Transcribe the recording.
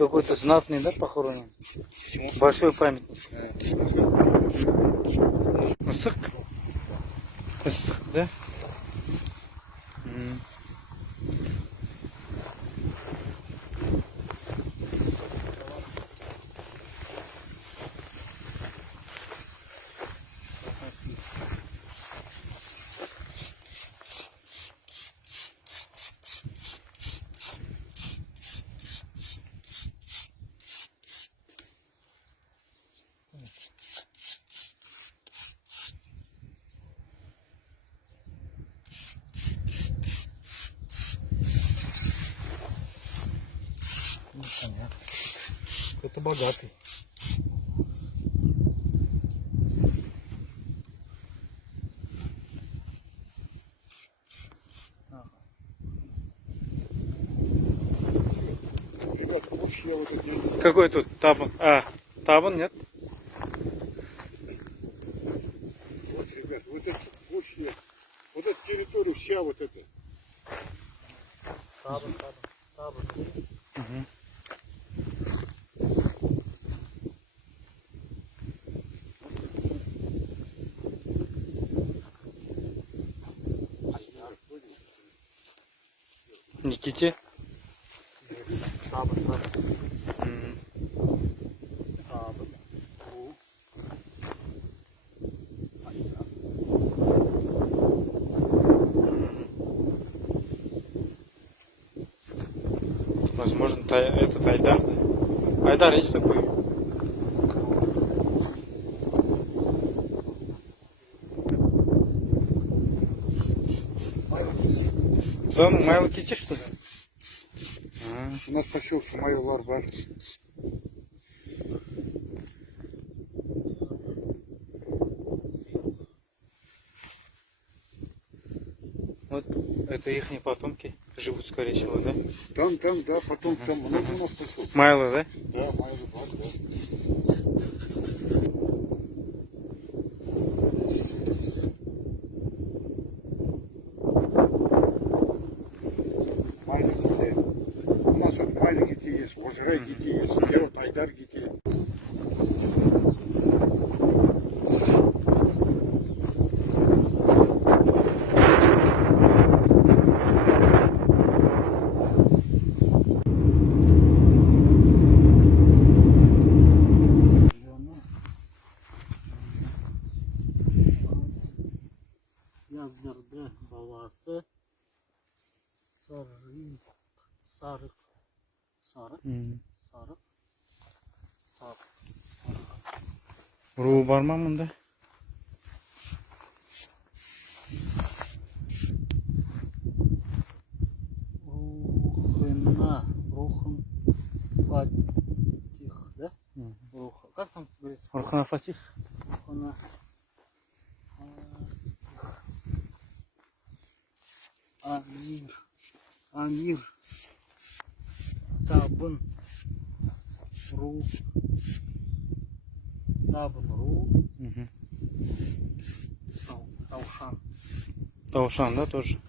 какой-то знатный, да, похоронен? Почему? Большой памятник. Мысык? Мысык, да? Ну, понятно. Это богатый. Какой тут табун? А, табун, нет? Вот, ребят, вот это очень, вот эта территория вся вот эта. Табун. Угу. Никите? Табун. Мгм. Табун. Возможно, этот Айдар. Айдар есть такой? Да, Майло Кити, что ли? У нас поселок Майолар бар. Вот это ихние потомки живут, скорее всего, да? Там, да, потом там много у нас поселок. Майло, да? Да, Майолар бар, да. У нас вот Майли Гити есть, Ожрай Гити есть, я вот Айдар Гити. Яздырды баласы Сарық. Руы бар ма мұнда? Рухын Фатих, да? Как там говорится? Рухана Фатих. Рухана Амир Табын Ру Угу. Таушан. Таушан, да, тоже?